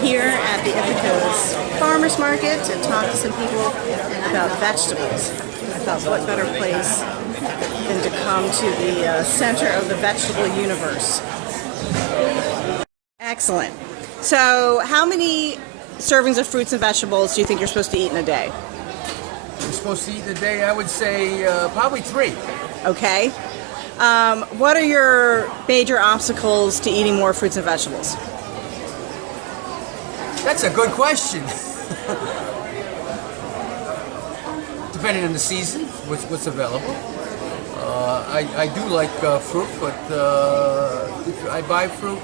here at the Ithaca Farmers Market to talk to some people about vegetables. I thought, what better place than to come to the center of the vegetable universe. Excellent. So, how many servings of fruits and vegetables do you think you're supposed to eat in a day? You're supposed to eat in a day, I would say probably 3. Okay. What are your major obstacles to eating more fruits and vegetables? That's a good question. Depending on the season, what's available. I do like fruit, but if I buy fruit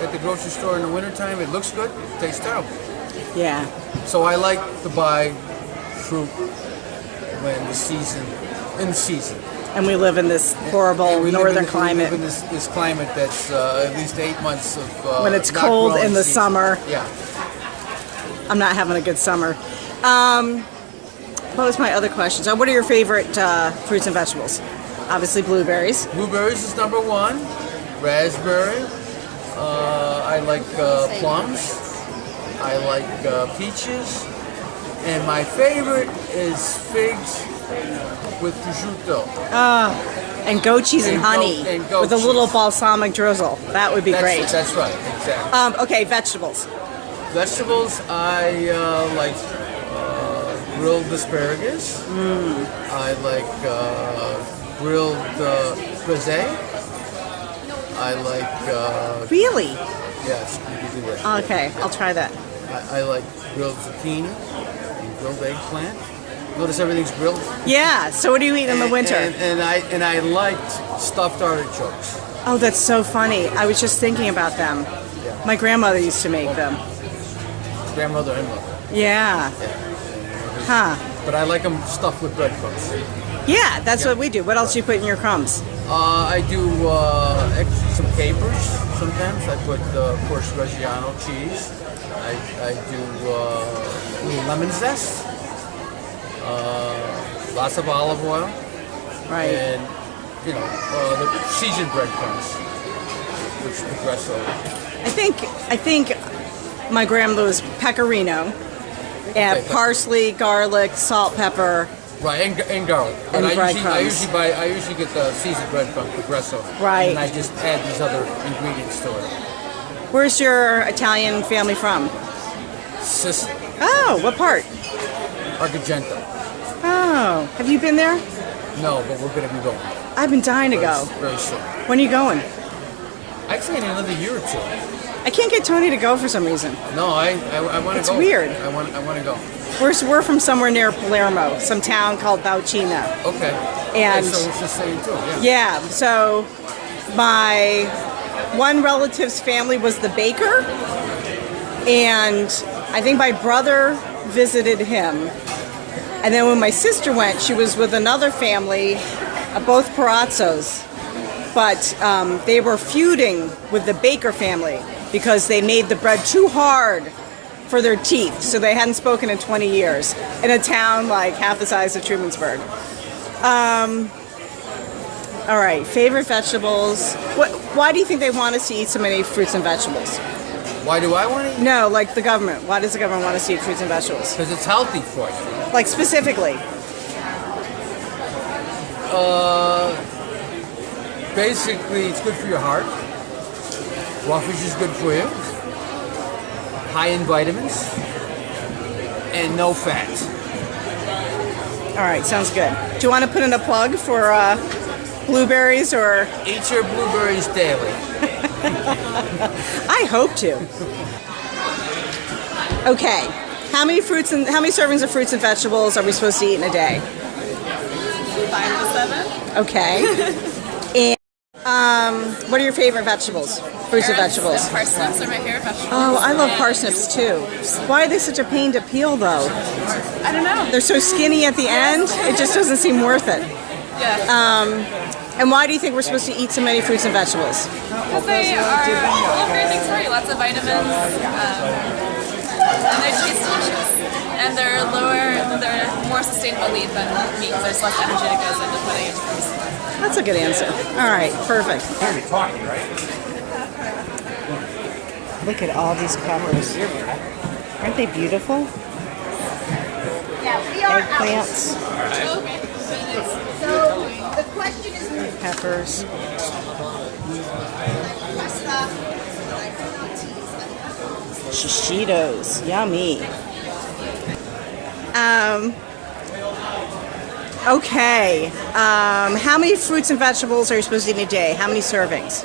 at the grocery store in the wintertime, it looks good, it tastes terrible. Yeah. So I like to buy fruit when in season. And we live in this horrible northern climate. We live in this climate that's at least 8 months of when it's cold in the season. Summer. Yeah. I'm not having a good summer. What was my other question? So what are your favorite fruits and vegetables? Obviously blueberries. Blueberries is number 1. Raspberry. I like plums. I like peaches. And my favorite is figs with prosciutto. And goat cheese and honey goat with a little cheese. Balsamic drizzle. That would be great. That's right, exactly. Okay, vegetables. Vegetables, I like grilled asparagus. I like grilled braisé. I like... Really? Yes, you can do that. Okay, I'll try that. I like grilled zucchini and grilled eggplant. Notice everything's grilled. Yeah, so what do you eat in the winter? And I liked stuffed artichokes. Oh, that's so funny. I was just thinking about them. Yeah. My grandmother used to make them. Grandmother and mother. Yeah. Huh. But I like them stuffed with breadcrumbs. Yeah, that's what we do. What else do you put in your crumbs? I do some capers sometimes. I put, of course, Reggiano cheese. I do lemon zest. Lots of olive oil. Right. And, the seasoned breadcrumbs, which progress over. I think my grandmother was pecorino, and parsley, garlic, salt, pepper. Right, and garlic. And But breadcrumbs. I usually get the seasoned breadcrumb progresso. Right. And I just add these other ingredients to it. Where's your Italian family from? Sicily, Oh, what part? Argento. Oh, have you been there? No, but we're going to be going. I've been dying to go. Very soon. When are you going? I'd say in another year or 2. I can't get Tony to go for some reason. No, I want to It's go. weird. I want to go. We're from somewhere near Palermo, some town called Baucina. Okay. And so it's the same too. Yeah. yeah, so my one relative's family was the baker, and I think my brother visited him. And then when my sister went, she was with another family, both Perazzos, but they were feuding with the Baker family because they made the bread too hard for their teeth, so they hadn't spoken in 20 years in a town like half the size of Trumansburg. All right, favorite vegetables. Why do you think they want us to eat so many fruits and vegetables? Why do I want to eat? No, like the government. Why does the government want us to eat fruits and vegetables? Because it's healthy for you. Like specifically? Basically, it's good for your heart. Raw fish is good for you. High in vitamins. And no fat. All right, sounds good. Do you want to put in a plug for blueberries or? Eat your blueberries daily. I hope to. Okay, how many servings of fruits and vegetables are we supposed to eat in a day? 5 to 7. Okay. And what are your favorite vegetables? Fruits and vegetables. And parsnips are my favorite vegetables. Oh, I love parsnips too. Why are they such a pain to peel though? I don't know. They're so skinny at the end, it just doesn't seem worth it. Yeah. And why do you think we're supposed to eat so many fruits and vegetables? Because they are full of great things for you. Lots of vitamins. And they're tasty, delicious. And they're more sustainable meat than meat. There's less energy that goes into putting it into those. That's a good answer. All right, perfect. Look at all these peppers. Aren't they beautiful? Eggplants. Peppers. Shishitos. Yummy. Okay. How many fruits and vegetables are you supposed to eat in a day? How many servings?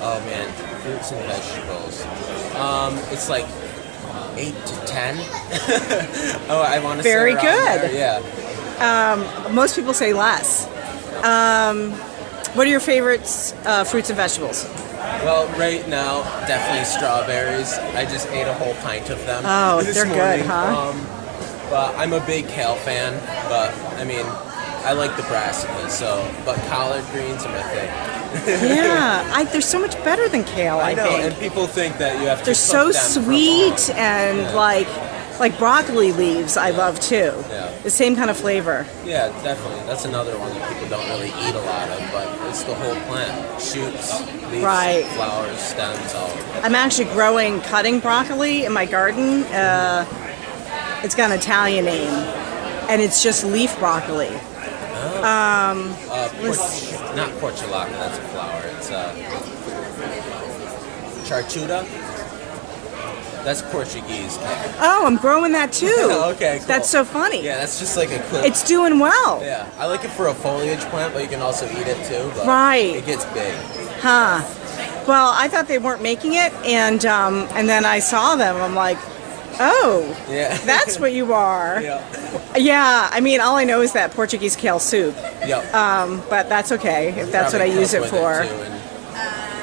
Oh man, fruits and vegetables. It's like 8 to 10. Oh, I want to say Very around good. there, yeah. Most people say less. What are your favorite fruits and vegetables? Well, right now, definitely strawberries. I just ate a whole pint of them. Oh, this they're good, morning. huh? But I'm a big kale fan. But I mean, I like the brassicas. But collard greens are my thing. Yeah, they're so much better than kale, I know, think. and people think that you have to. They're so cook them for sweet long. and Yeah. like broccoli leaves I love too. Yeah. The same kind of flavor. Yeah, definitely. That's another one that people don't really eat a lot of, but it's the whole plant. Shoots, leaves, Right. flowers, stems, all of it. I'm actually growing cutting broccoli in my garden. It's got an Italian name, and it's just leaf broccoli. Not portulaca, that's a flower. It's charchuta. That's Portuguese. Oh, I'm growing that too. Okay, cool. That's so funny. Yeah, that's just like a cool. It's doing well. Yeah, I like it for a foliage plant, but you can also eat it too. But Right. It gets big. Huh. Well, I thought they weren't making it, and then I saw them. I'm like, oh, Yeah. that's what you are. Yeah. Yeah, I mean, all I know is that Portuguese kale soup, Yep. but that's okay if that's what I Probably use it cook with for. too, and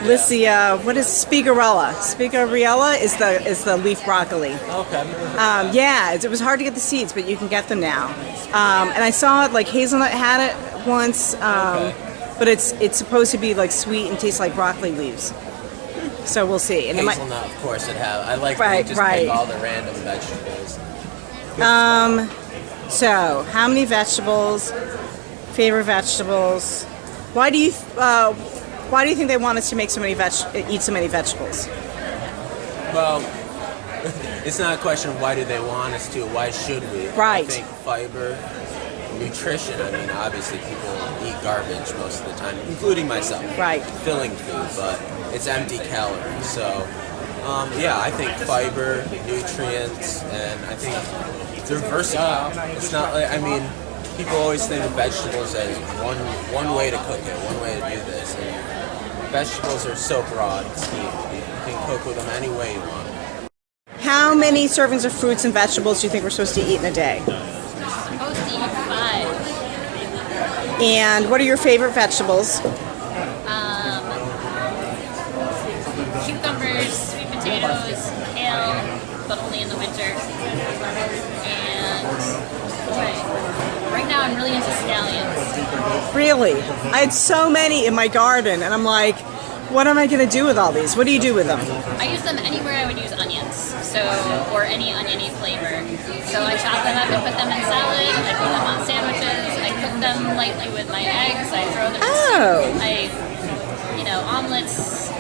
Lycia, what is spigarella? Spigarella is the leaf broccoli. okay. I've never heard Yeah, it was hard to get the seeds, but you can get them now. And I saw it, like Hazelnut had it once, Okay. but it's supposed to be like sweet and taste like broccoli leaves. So we'll see. And it might, Hazelnut, of course, it have. I like Right, when you just right. pick all the random vegetables. so how many vegetables? Favorite vegetables? Why do you think they want us to make so many eat so many vegetables? Well, it's not a question of why do they want us to. Why should we? Right. I think fiber, nutrition. I mean, obviously people eat garbage most of the time, including myself. Right. Filling food, but it's empty calories. So, yeah, I think fiber, nutrients, and I think they're versatile. It's not like, I mean, people always think of vegetables as one way to cook it, one way to do this. And vegetables are so broad. You can cook with them any way you want. How many servings of fruits and vegetables do you think we're supposed to eat in a day? Supposed to eat 5. And what are your favorite vegetables? Cucumbers, sweet potatoes, kale, but only in the winter. And boy, right now I'm really into scallions. Really? I had so many in my garden, and I'm like, what am I going to do with all these? What do you do with them? I use them anywhere I would use onions, or any oniony flavor. So I chop them up and put them in salad. I put them on sandwiches. I cook them lightly with my eggs. I throw them in Oh. soup. Omelets.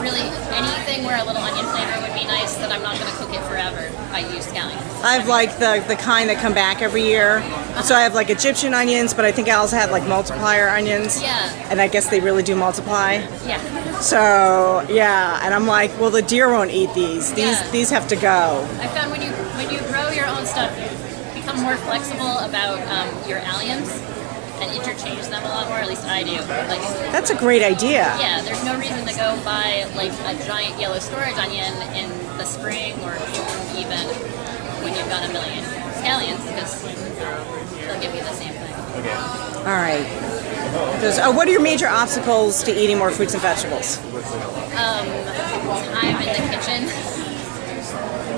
Really, anything where a little onion flavor would be nice. That I'm not going to cook it forever. I use scallions. I have like the kind that come back every year. So I have like Egyptian onions, but I think I also had like multiplier onions. Yeah. And I guess they really do multiply. Yeah. So yeah, and I'm like, well, the deer won't eat these. These have to go. I found when you grow your own stuff, you become more flexible about your alliums and interchange them a lot more. At least I do. Like, That's a great idea. yeah, there's no reason to go buy like a giant yellow storage onion in the spring or June even when you've got a million scallions, because they'll give you the same thing. All right. What are your major obstacles to eating more fruits and vegetables? Time in the kitchen.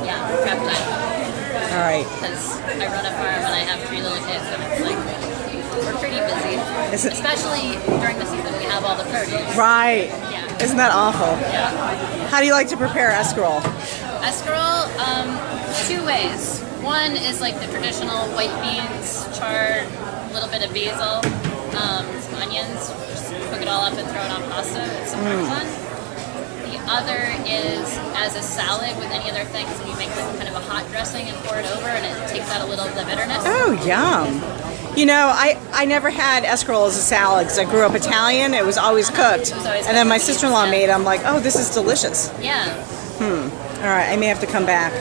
Yeah, prep time. All right. Because I run a farm and I have 3 little kids, and it's like we're pretty busy. Is it- Especially during the season, we have all the produce. Right. Yeah. Isn't that awful? Yeah. How do you like to prepare escarole? Escarole, 2 ways. One is like the traditional white beans, chard, a little bit of basil, some onions. Just cook it all up and throw it on pasta with some Parmesan. The other is as a salad with any other things, and you make like kind of a hot dressing and pour it over, and it takes out a little of the bitterness. Oh, yum. You know, I never had escarole as a salad because I grew up Italian. It was always cooked. It was always And then my cooked. sister-in-law Yeah. made it. I'm like, oh, this is delicious. Yeah. All right, I may have to come back.